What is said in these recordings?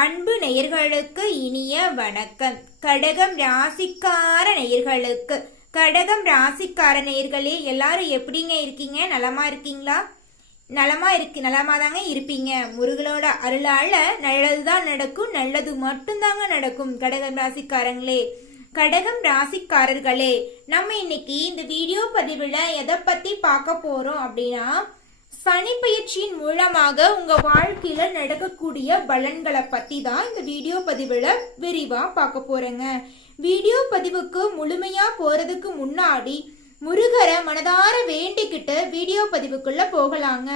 அன்பு நேயர்களுக்கு இனிய வணக்கம். கடகம் ராசிக்கார நேயர்களுக்கு. கடகம் ராசிக்கார நேயர்களே எல்லாரும் எப்படிங்க இருக்கீங்க? நலமா இருக்கீங்களா? நலமா இருக்கு நலமா தாங்க இருப்பீங்க. முருகனோட அருளால நல்லதுதான் நடக்கும் நல்லது மட்டும்தாங்க நடக்கும். கடகம் ராசிக்காரங்களே கடகம் ராசிக்காரர்களே நம்ம இன்னைக்கு இந்த வீடியோ பதிவில் எதை பற்றி பார்க்க போகிறோம் அப்படின்னா சனி பயிற்சியின் மூலமாக உங்க வாழ்க்கையில நடக்கக்கூடிய பலன்களை பத்தி தான் இந்த வீடியோ பதிவுல விரிவா பார்க்க போறேங்க. வீடியோ பதிவுக்கு முழுமையா போறதுக்கு முன்னாடி முருகரை மனதார வேண்டிக்கிட்டு வீடியோ பதிவுக்குள்ள போகலாங்க.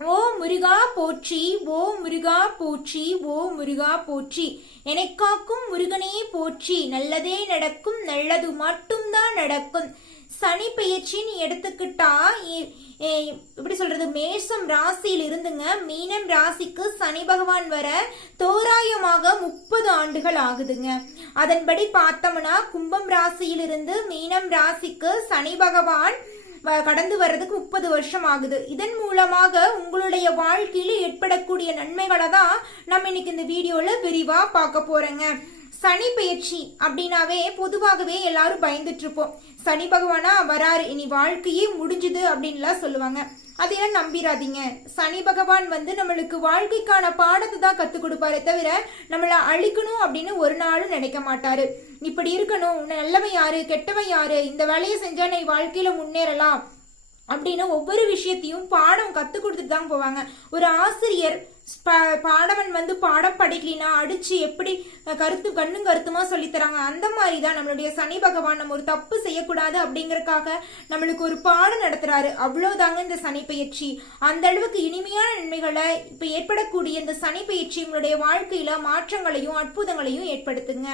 ஓ முருகா போற்றி ஓ முருகா போற்றி ஓ முருகா போற்றி. எனக்காக்கும் முருகனே போற்றி. நல்லதே நடக்கும் நல்லது மட்டும்தான் நடக்கும். சனி பயிற்சின்னு எடுத்துக்கிட்டா இப்படி எப்படி சொல்றது மேஷம் ராசியில் இருந்துங்க மீனம் ராசிக்கு சனி பகவான் வர தோராயமாக முப்பது ஆண்டுகள் ஆகுதுங்க. அதன்படி பார்த்தோம்னா கும்பம் ராசியிலிருந்து மீனம் ராசிக்கு சனி பகவான் வ- கடந்து வர்றதுக்கு முப்பது வருஷம் ஆகுது. இதன் மூலமாக உங்களுடைய வாழ்க்கையில ஏற்படக்கூடிய நன்மைகளை தான் நம்ம இன்னைக்கு இந்த வீடியோல விரிவா பார்க்க போகிறேங்க சனி பயிற்சி அப்படின்னாவே பொதுவாகவே எல்லாரும் பயந்துட்டு இருப்போம். சனி பகவானா வராரு இனி வாழ்க்கையே முடிஞ்சுது அப்படின்லாம் சொல்லுவாங்க. அதையெல்லாம் நம்பிராதீங்க. சனி பகவான் வந்து நம்மளுக்கு வாழ்க்கைக்கான பாடத்தை தான் கத்துக் கொடுப்பாரே தவிர நம்மளை அழிக்கணும் அப்படின்னு ஒரு நாளும் நினைக்க மாட்டாரு. இப்படி இருக்கணும் நல்லவன் யாரு கெட்டவன் யாரு இந்த வேலையை செஞ்சா நீ வாழ்க்கையில முன்னேறலாம் அப்படின்னு ஒவ்வொரு விஷயத்தையும் பாடம் கற்றுக் கொடுத்துட்டு தான் போவாங்க. ஒரு ஆசிரியர் பாடவன் வந்து பாடம் படிக்கலினா அடிச்சு எப்படி கருத்து கண்ணும் கருத்துமா சொல்லித் தராங்க அந்த மாதிரி தான் நம்மளுடைய சனி பகவான் நம்ம ஒரு தப்பு செய்யக்கூடாது அப்படிங்கறக்காக நம்மளுக்கு ஒரு பாடம் நடத்துறாரு. அவ்வளவுதாங்க இந்த சனி பயிற்சி. அந்த அளவுக்கு இனிமையான நன்மைகளை இப்ப ஏற்படக்கூடிய இந்த சனி பயிற்சி உங்களுடைய வாழ்க்கையில மாற்றங்களையும் அற்புதங்களையும் ஏற்படுத்துங்க.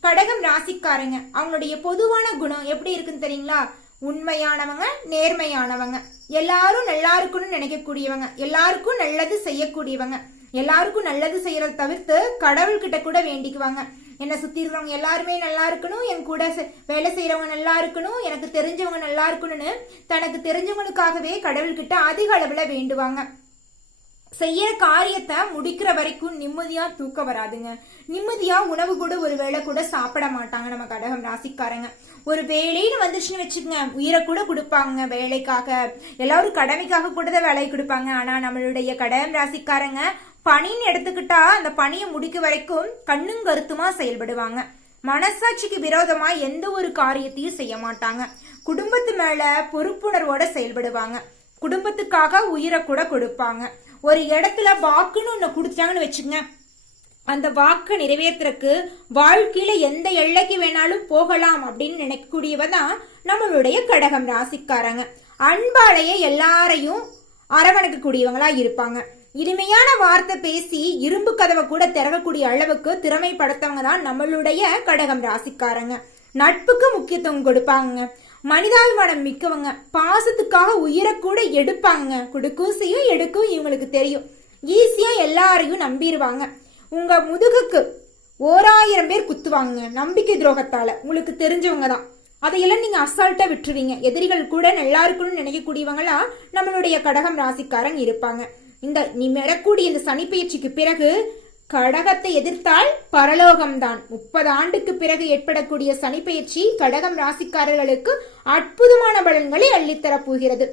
கடகம் ராசிக்காரங்க அவங்களுடைய பொதுவான குணம் எப்படி இருக்குன்னு தெரியுங்களா? உண்மையானவங்க நேர்மையானவங்க. எல்லாரும் நல்லா இருக்கணும்னு நினைக்கக்கூடியவங்க எல்லாருக்கும் நல்லது செய்யக்கூடியவங்க எல்லாருக்கும் நல்லது செய்யறத தவிர்த்து கடவுள்கிட்ட கூட வேண்டிக்குவாங்க. என்னை சுத்தி இருக்கிறவங்க எல்லாருமே நல்லா இருக்கணும் என் கூட செ- வேலை செய்யறவங்க நல்லா இருக்கணும் எனக்கு தெரிஞ்சவங்க நல்லா இருக்கணும்னு தனக்கு தெரிஞ்சவங்களுக்காகவே கடவுள்கிட்ட அதிக அளவுல வேண்டுவாங்க. செய்யற காரியத்தை முடிக்கிற வரைக்கும் நிம்மதியா தூக்கம் வராதுங்க. நிம்மதியா உணவு கூட ஒரு வேளை கூட சாப்பிட மாட்டாங்க நம்ம கடகம் ராசிக்காரங்க. ஒரு வேலைன்னு வந்துச்சுன்னு வச்சுக்கோங்க. உயிரை கூட கொடுப்பாங்க வேலைக்காக. எல்லாரும் கடமைக்காக கூட தான் வேலையை கொடுப்பாங்க. ஆனா நம்மளுடைய கடகம் ராசிக்காரங்க பணின்னு எடுத்துக்கிட்டா அந்த பணியை முடிக்க வரைக்கும் கண்ணும் கருத்துமா செயல்படுவாங்க. மனசாட்சிக்கு விரோதமா எந்த ஒரு காரியத்தையும் செய்ய மாட்டாங்க. குடும்பத்து மேல பொறுப்புணர்வோட செயல்படுவாங்க. குடும்பத்துக்காக உயிரை கூட கொடுப்பாங்க. ஒரு இடத்துல வாக்குன்னு ஒன்று கொடுத்தாங்கன்னு வச்சுக்கங்க. அந்த வாக்கை நிறைவேற்றுறக்கு வாழ்க்கையில எந்த எல்லைக்கு வேணாலும் போகலாம் அப்படின்னு நினைக்கக்கூடியவ தான் நம்மளுடைய கடகம் ராசிக்காரங்க. அன்பாலேயே எல்லாரையும் அரவணைக்க கூடியவங்களா இருப்பாங்க. இனிமையான வார்த்தை பேசி இரும்பு கதவை கூட திறக்கக்கூடிய அளவுக்கு திறமை படுத்தவங்க தான் நம்மளுடைய கடகம் ராசிக்காரங்க. நட்புக்கு முக்கியத்துவம் கொடுப்பாங்க. மனிதாபிமானம் மிக்கவங்க. பாசத்துக்காக உயிரை கூட எடுப்பாங்க. கொடுக்கும் செய்யும் எடுக்கும் இவங்களுக்கு தெரியும். ஈஸியா எல்லாரையும் நம்பிடுவாங்க உங்க முதுகுக்கு ஓராயிரம் பேர் குத்துவாங்க. நம்பிக்கை துரோகத்தால. உங்களுக்கு தெரிஞ்சவங்க தான் அதையெல்லாம் நீங்க அசால்ட்டா விட்டுருவீங்க. எதிரிகள் கூட நல்லா இருக்கணும்னு நினைக்கக்கூடியவங்களா நம்மளுடைய கடகம் ராசிக்காரங்க இருப்பாங்க. இந்த நீ மெரக்கூடிய இந்த சனி பயிற்சிக்கு பிறகு கடகத்தை எதிர்த்தால் பரலோகம்தான். முப்பது ஆண்டுக்கு பிறகு ஏற்படக்கூடிய சனி பயிற்சி கடகம் ராசிக்காரர்களுக்கு அற்புதமான பலன்களை அள்ளித்தரப் போகிறது.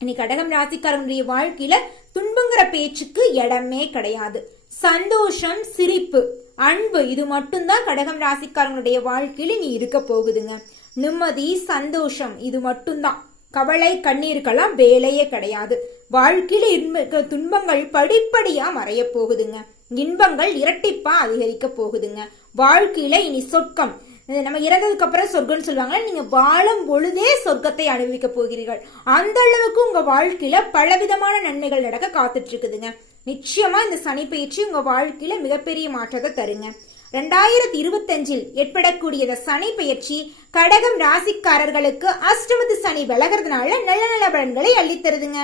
இனி கடகம் ராசிக்காரனுடைய வாழ்க்கையில துன்பங்கிற பேச்சுக்கு இடமே கிடையாது. சந்தோஷம் சிரிப்பு அன்பு இது மட்டும்தான் கடகம் ராசிக்காரங்களுடைய வாழ்க்கையில நீ இருக்க போகுதுங்க. நிம்மதி சந்தோஷம் இது மட்டும்தான். கவலை கண்ணீருக்கெல்லாம் வேலையே கிடையாது. வாழ்க்கையில இன்ப துன்பங்கள் படிப்படியா மறைய போகுதுங்க. இன்பங்கள் இரட்டிப்பா அதிகரிக்க போகுதுங்க. வாழ்க்கையில இனி சொர்க்கம். நம்ம இறந்ததுக்கு அப்புறம் சொர்க்கம்னு சொல்லுவாங்க நீங்க வாழும் பொழுதே சொர்க்கத்தை அனுபவிக்க போகிறீர்கள். அந்த அளவுக்கு உங்க வாழ்க்கையில பலவிதமான நன்மைகள் நடக்க காத்துட்டு இருக்குதுங்க. நிச்சயமா இந்த சனி பயிற்சி உங்க வாழ்க்கையில மிகப்பெரிய மாற்றத்தை தருங்க. ரெண்டாயிரத்தி இருபத்தஞ்சில் ஏற்படக்கூடிய இந்த சனி பயிற்சி கடகம் ராசிக்காரர்களுக்கு அஷ்டமத்து சனி விலகிறதுனால நல்ல நல்ல பலன்களை அள்ளித்தருதுங்க.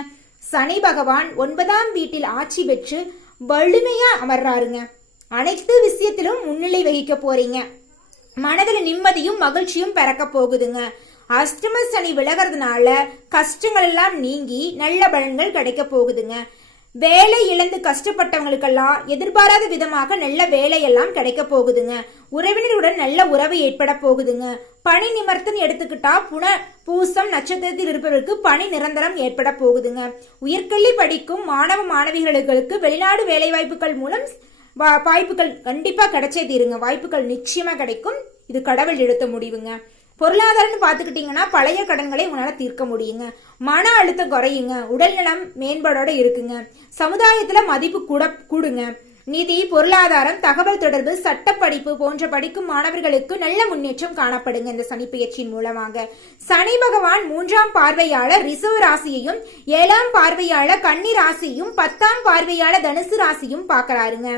சனி பகவான் ஒன்பதாம் வீட்டில் ஆட்சி பெற்று வலிமையா அமர்றாருங்க. அனைத்து விஷயத்திலும் முன்னிலை வகிக்க போறீங்க. மனதில் நிம்மதியும் மகிழ்ச்சியும் பிறக்க போகுதுங்க. அஷ்டம சனி விலகிறதுனால கஷ்டங்கள் எல்லாம் நீங்கி நல்ல பலன்கள் கிடைக்க போகுதுங்க. வேலை இழந்து கஷ்டப்பட்டவங்களுக்கெல்லாம் எதிர்பாராத விதமாக நல்ல வேலையெல்லாம் கிடைக்க போகுதுங்க. உறவினருடன் நல்ல உறவு ஏற்பட போகுதுங்க. பணி நிமர்த்தம் எடுத்துக்கிட்டா புன பூசம் நட்சத்திரத்தில் இருப்பவருக்கு பணி நிரந்தரம் ஏற்பட போகுதுங்க. உயர்கல்வி படிக்கும் மாணவ மாணவிகளுக்கு வெளிநாடு வேலைவாய்ப்புகள் மூலம் வா- வாய்ப்புகள் கண்டிப்பா கிடைச்சே தீருங்க. வாய்ப்புகள் நிச்சயமா கிடைக்கும். இது கடவுள் எடுத்த முடிவுங்க. பொருளாதாரம்னு பார்த்துக்கிட்டிங்கன்னா பழைய கடன்களை உங்களால் தீர்க்க முடியுங்க. மன அழுத்தம் குறையுங்க. உடல்நலம் மேம்பாடோடு இருக்குங்க. சமுதாயத்தில் மதிப்பு கூட கூடுங்க. நிதி பொருளாதாரம் தகவல் தொடர்பு சட்டப்படிப்பு போன்ற படிக்கும் மாணவர்களுக்கு நல்ல முன்னேற்றம் காணப்படுங்க இந்த சனி பயிற்சியின் மூலமாக. சனி பகவான் மூன்றாம் பார்வையாளர் ரிசர்வ் ராசியையும் ஏழாம் பார்வையாளர் கன்னி ராசியும் பத்தாம் பார்வையாளர் தனுசு ராசியும் பார்க்கறாருங்க.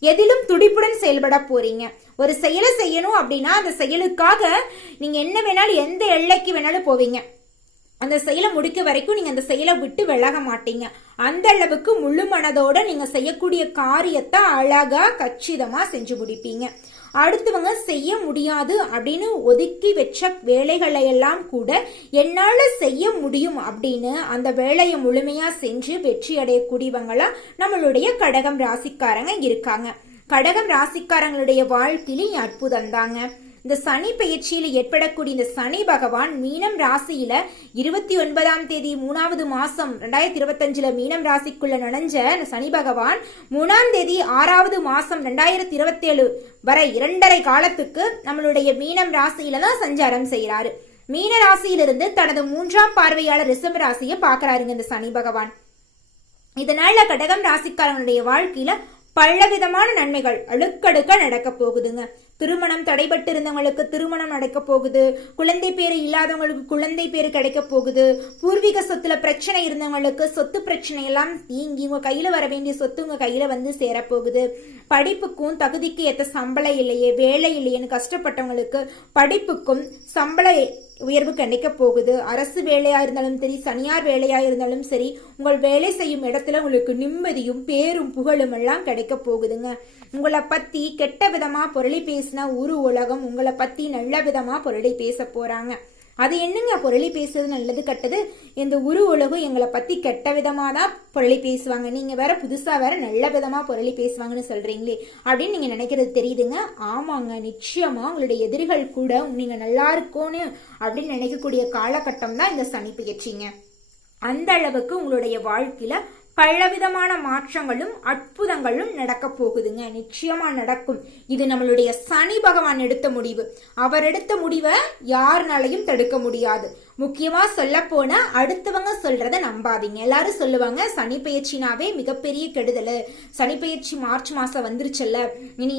எதிலும் துடிப்புடன் செயல்பட போறீங்க. ஒரு செயலை செய்யணும் அப்படின்னா அந்த செயலுக்காக நீங்க என்ன வேணாலும் எந்த எல்லைக்கு வேணாலும் போவீங்க. அந்த செயலை முடிக்க வரைக்கும் நீங்க அந்த செயலை விட்டு விலக மாட்டீங்க. அந்த அளவுக்கு முழு மனதோட நீங்க செய்யக்கூடிய காரியத்தை அழகா கச்சிதமா செஞ்சு முடிப்பீங்க. அடுத்தவங்க செய்ய முடியாது அப்படின்னு ஒதுக்கி வச்ச வேலைகளை எல்லாம் கூட என்னால் செய்ய முடியும் அப்படின்னு அந்த வேலையை முழுமையாக செஞ்சு வெற்றி அடையக்கூடியவங்களாம் நம்மளுடைய கடகம் ராசிக்காரங்க இருக்காங்க. கடகம் ராசிக்காரங்களுடைய வாழ்க்கையிலும் அற்புதம் தாங்க. இந்த சனி பயிற்சியில் ஏற்படக்கூடிய இந்த சனி பகவான் மீனம் ராசியில இருபத்தி ஒன்பதாம் தேதி மூணாவது மாசம் ரெண்டாயிரத்தி இருபத்தஞ்சுல மீனம் ராசிக்குள்ள நுழைஞ்ச இந்த சனி பகவான் மூணாம் தேதி ஆறாவது மாசம் ரெண்டாயிரத்தி இருபத்தேழு வரை இரண்டரை காலத்துக்கு நம்மளுடைய மீனம் ராசியில தான் சஞ்சாரம் செய்கிறாரு மீன ராசியிலிருந்து தனது மூன்றாம் பார்வையாளர் ரிஷப ராசியை பார்க்கறாருங்க இந்த சனி பகவான். இதனால கடகம் ராசிக்காரங்களுடைய வாழ்க்கையில பலவிதமான நன்மைகள் அடுக்கடுக்க நடக்க போகுதுங்க. திருமணம் தடைபட்டு இருந்தவங்களுக்கு திருமணம் நடக்க போகுது. குழந்தை பேரு இல்லாதவங்களுக்கு குழந்தை பேரு கிடைக்க போகுது. பூர்வீக சொத்துல பிரச்சனை இருந்தவங்களுக்கு சொத்து பிரச்சனை எல்லாம் தீங்கி உங்க கையில வர வேண்டிய சொத்து உங்க கையில வந்து சேரப்போகுது படிப்புக்கும் தகுதிக்கு ஏத்த சம்பளம் இல்லையே வேலை இல்லையேன்னு கஷ்டப்பட்டவங்களுக்கு படிப்புக்கும் சம்பள உயர்வு கிடைக்க போகுது. அரசு வேலையா இருந்தாலும் சரி தனியார் வேலையா இருந்தாலும் சரி உங்கள் வேலை செய்யும் இடத்துல உங்களுக்கு நிம்மதியும் பேரும் புகழும் எல்லாம் கிடைக்க போகுதுங்க. உங்களை பத்தி கெட்ட விதமா பொருளை பேசினா உரு உலகம் உங்களை பத்தி நல்ல விதமா பொருளை பேச போறாங்க. அது என்னங்க புரளி பேசுறது? நல்லது கெட்டது. இந்த உரு உலகம் எங்களை பத்தி கெட்ட விதமா தான் புரளி பேசுவாங்க. நீங்க வேற புதுசா வேற நல்ல விதமா புரளி பேசுவாங்கன்னு சொல்றீங்களே அப்படின்னு நீங்க நினைக்கிறது தெரியுதுங்க. ஆமாங்க நிச்சயமா உங்களுடைய எதிரிகள் கூட நீங்க நல்லா இருக்கோன்னு அப்படின்னு நினைக்கக்கூடிய காலகட்டம் தான் இந்த சனி பயிற்சிங்க அந்த அளவுக்கு உங்களுடைய வாழ்க்கையில பலவிதமான மாற்றங்களும் அற்புதங்களும் நடக்க போகுதுங்க. நிச்சயமா நடக்கும். இது நம்மளுடைய சனி பகவான் எடுத்த முடிவு. அவர் எடுத்த முடிவை யாருனாலையும் தடுக்க முடியாது. முக்கியமா சொல்ல போனா அடுத்தவங்க சொல்றத நம்பாதீங்க. எல்லாரும் சொல்லுவாங்க சனி பயிற்சினாவே மிகப்பெரிய கெடுதல். சனி பயிற்சி மார்ச் மாசம் வந்துருச்சுல்ல. இனி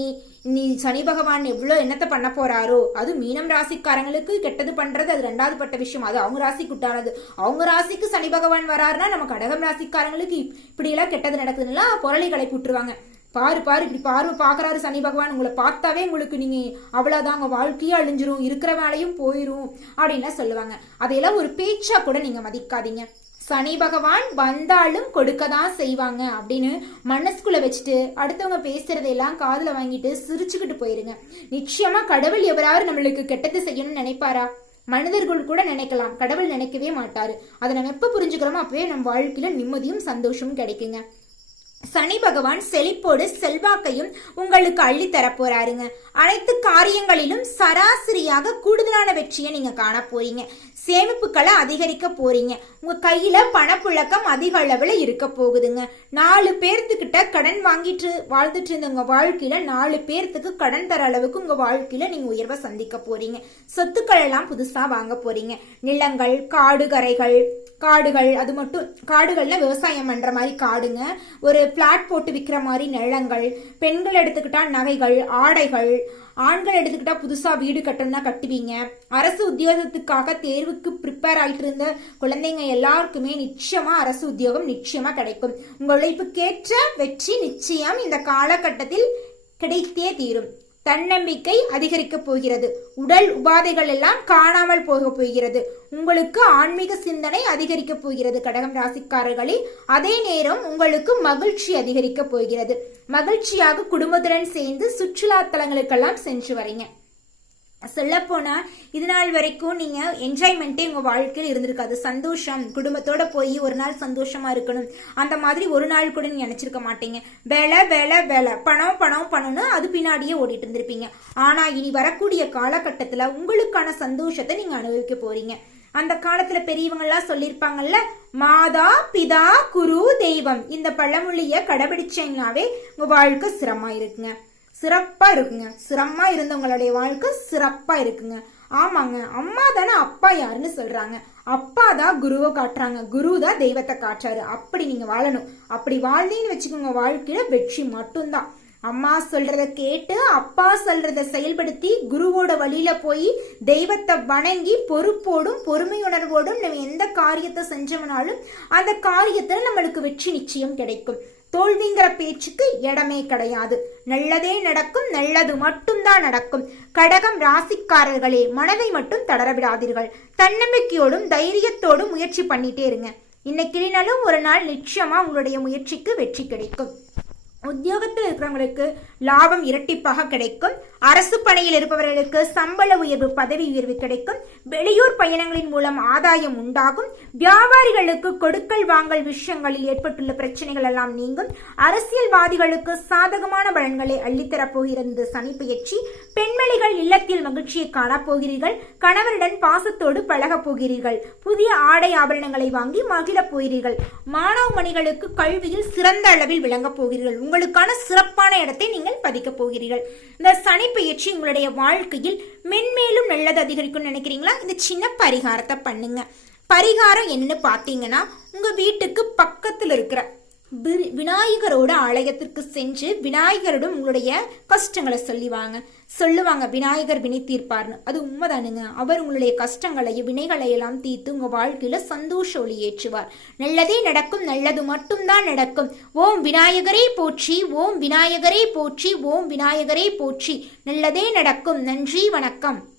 நீ சனி பகவான் எவ்வளோ என்னத்தை பண்ண போறாரோ அது மீனம் ராசிக்காரங்களுக்கு கெட்டது பண்றது அது ரெண்டாவது பட்ட விஷயம். அது அவங்க ராசிக்கு உண்டானது அவங்க ராசிக்கு சனி பகவான் வராருன்னா நம்ம கடகம் ராசிக்காரங்களுக்கு இப்படி எல்லாம் கெட்டது நடக்குதுன்னா பொருளை கிளப்பி விட்டுருவாங்க பாரு பாரு இப்படி பார்வை பார்க்கறாரு சனி பகவான். உங்களை பார்த்தாவே உங்களுக்கு நீங்கள் அவ்வளோதாங்க வாழ்க்கையே அழிஞ்சிரும் இருக்கிற வேலையும் போயிரும் அப்படின்லாம் சொல்லுவாங்க. அதையெல்லாம் ஒரு பேச்சாக கூட நீங்கள் மதிக்காதீங்க. சனி பகவான் வந்தாலும் கொடுக்க தான் செய்வாங்க அப்படின்னு மனசுக்குள்ள வச்சுட்டு அடுத்தவங்க பேசுறதையெல்லாம் காதில் வாங்கிட்டு சிரிச்சுக்கிட்டு போயிருங்க. நிச்சயமா கடவுள் எவராவது நம்மளுக்கு கெட்டது செய்யணும்னு நினைப்பாரா? மனிதர்கள் கூட நினைக்கலாம். கடவுள் நினைக்கவே மாட்டாரு. அதை நம்ம எப்போ புரிஞ்சுக்கிறோமோ அப்பவே நம்ம வாழ்க்கையில நிம்மதியும் சந்தோஷமும் கிடைக்குங்க. சனி பகவான் செழிப்போடு செல்வாக்கையும் உங்களுக்கு அள்ளி தரப்போறாருங்க. அனைத்து காரியங்களிலும் சராசரியாக கூடுதலான வெற்றியை நீங்க காண போறீங்க. சேமிப்புகளை அதிகரிக்க போறீங்க. உங்க கையில பணப்புழக்கம் அதிக அளவுல இருக்க போகுதுங்க. நாலு பேர்த்துக்கிட்ட கடன் வாங்கிட்டு வாழ்ந்துட்டு இருந்த உங்க வாழ்க்கையில நாலு பேர்த்துக்கு கடன் தர அளவுக்கு உங்க வாழ்க்கையில நீங்க உயர்வை சந்திக்க போறீங்க. சொத்துக்கள் எல்லாம் புதுசா வாங்க போறீங்க. நிலங்கள் காடுகரைகள் காடுகள் அது மட்டும் காடுகளில் விவசாயம் பண்ணுற மாதிரி காடுங்க. ஒரு பிளாட் போட்டு விற்கிற மாதிரி நிலங்கள் பெண்கள் எடுத்துக்கிட்டா நகைகள் ஆடைகள். ஆண்கள் எடுத்துக்கிட்டா புதுசாக வீடு கட்டணும்னா கட்டுவீங்க. அரசு உத்தியோகத்துக்காக தேர்வுக்கு ப்ரிப்பேர் ஆகிட்டு இருந்த குழந்தைங்க எல்லாருக்குமே நிச்சயமாக அரசு உத்தியோகம் நிச்சயமாக கிடைக்கும். உங்கள் உழைப்புக்கேற்ற வெற்றி நிச்சயம் இந்த காலகட்டத்தில் கிடைத்தே தீரும். தன்னம்பிக்கை அதிகரிக்க போகிறது. உடல் உபாதைகள் எல்லாம் காணாமல் போக போகிறது. உங்களுக்கு ஆன்மீக சிந்தனை அதிகரிக்க போகிறது. கடகம் ராசிக்காரர்களே அதே நேரம் உங்களுக்கு மகிழ்ச்சி அதிகரிக்க போகிறது. மகிழ்ச்சியாக குடும்பத்துடன் சேர்ந்து சுற்றுலா தலங்களுக்கெல்லாம் சென்று வரீங்க. சொல்லப்போனால் இது நாள் வரைக்கும் நீங்கள் என்ஜாய்மெண்ட்டே உங்கள் வாழ்க்கையில் இருந்திருக்காது. சந்தோஷம் குடும்பத்தோட போய் ஒரு நாள் சந்தோஷமாக இருக்கணும். அந்த மாதிரி ஒரு நாள் கூட நீங்கள் நினச்சிருக்க மாட்டீங்க. வேலை வேலை வேலை. பணம் பணம் பணம்னு அது பின்னாடியே ஓடிட்டு இருந்திருப்பீங்க. ஆனால் இனி வரக்கூடிய காலகட்டத்தில் உங்களுக்கான சந்தோஷத்தை நீங்கள் அனுபவிக்க போகிறீங்க அந்த காலத்துல பெரியவங்கெல்லாம் சொல்லியிருப்பாங்கல்ல மாதா பிதா குரு தெய்வம். இந்த பழமொழிய கடைபிடிச்சீங்கன்னாவே உங்க வாழ்க்கை சிரமமா இருக்குங்க. சிறப்பா இருக்குங்க. சிரமமா இருந்தவங்களுடைய வாழ்க்கை சிறப்பா இருக்குங்க. ஆமாங்க. அம்மா தானே அப்பா யாருன்னு சொல்றாங்க. அப்பா தான் குருவை காட்டுறாங்க. குரு தான் தெய்வத்தை காட்டுறாரு. அப்படி நீங்க வாழணும். அப்படி வாழ்ந்தீங்கன்னு வச்சுக்கோங்க. வாழ்க்கையில வெற்றி மட்டும்தான். அம்மா சொல்றத கேட்டு அப்பா சொல்றத செயல்படுத்தி குருவோட வழியில போய் தெய்வத்தை வணங்கி பொறுப்போடும் பொறுமையுணர்வோடும் நம்ம எந்த காரியத்தை செஞ்சோம்னாலும் அந்த காரியத்துல நம்மளுக்கு வெற்றி நிச்சயம் கிடைக்கும். தோல்விங்கிற பேச்சுக்கு இடமே கிடையாது. நல்லதே நடக்கும் நல்லது மட்டும்தான் நடக்கும். கடகம் ராசிக்காரர்களே மனதை மட்டும் தளர விடாதீர்கள் தன்னம்பிக்கையோடும் தைரியத்தோடும் முயற்சி பண்ணிட்டே இருங்க. இன்னைக்கு இல்லைனாலும் ஒரு நாள் நிச்சயமா உங்களுடைய முயற்சிக்கு வெற்றி கிடைக்கும். உத்தியோகத்தில் இருக்கிறவங்களுக்கு லாபம் இரட்டிப்பாக கிடைக்கும். அரசு பணியில் இருப்பவர்களுக்கு சம்பள உயர்வு பதவி உயர்வு கிடைக்கும். வெளியூர் பயணங்களின் மூலம் ஆதாயம் உண்டாகும். வியாபாரிகளுக்கு கொடுக்கல் வாங்கல் விஷயங்களில் ஏற்பட்டுள்ள பிரச்சனைகள் எல்லாம் நீங்கும். அரசியல்வாதிகளுக்கு சாதகமான பலன்களை அள்ளித்தரப் போகிறது இந்த சனி பயிற்சி. பெண்மணிகள் இல்லத்தில் மகிழ்ச்சியை காணப்போகிறீர்கள் கணவருடன் பாசத்தோடு பழகப் போகிறீர்கள். புதிய ஆடை ஆபரணங்களை வாங்கி மகிழப் போகிறீர்கள். மாணவ மணிகளுக்கு கல்வியில் சிறந்த அளவில் விளங்கப் போகிறீர்கள். உங்களுக்கான சிறப்பான இடத்தை நீங்கள் பதிக்கப் போகிறீர்கள். இந்த சனி பயிற்சி உங்களுடைய வாழ்க்கையில் மென்மேலும் நல்லது அதிகரிக்கும்னு நினைக்கிறீங்களா? இந்த சின்ன பரிகாரத்தை பண்ணுங்க. பரிகாரம் என்னன்னு பார்த்தீங்கன்னா உங்க வீட்டுக்கு பக்கத்தில் இருக்கிற விநாயகரோட ஆலயத்திற்கு சென்று விநாயகரிடம் உங்களுடைய கஷ்டங்களை சொல்லிவாங்க. சொல்லுவாங்க விநாயகர் வினை தீர்ப்பார்னு. அது உண்மைதானுங்க. அவர் உங்களுடைய கஷ்டங்களையும் வினைகளை எல்லாம் தீர்த்து உங்க வாழ்க்கையில சந்தோஷ ஒளி ஏற்றுவார். நல்லதே நடக்கும் நல்லது மட்டும்தான் நடக்கும். ஓம் விநாயகரே போற்றி ஓம் விநாயகரே போற்றி ஓம் விநாயகரே போற்றி. நல்லதே நடக்கும். நன்றி வணக்கம்.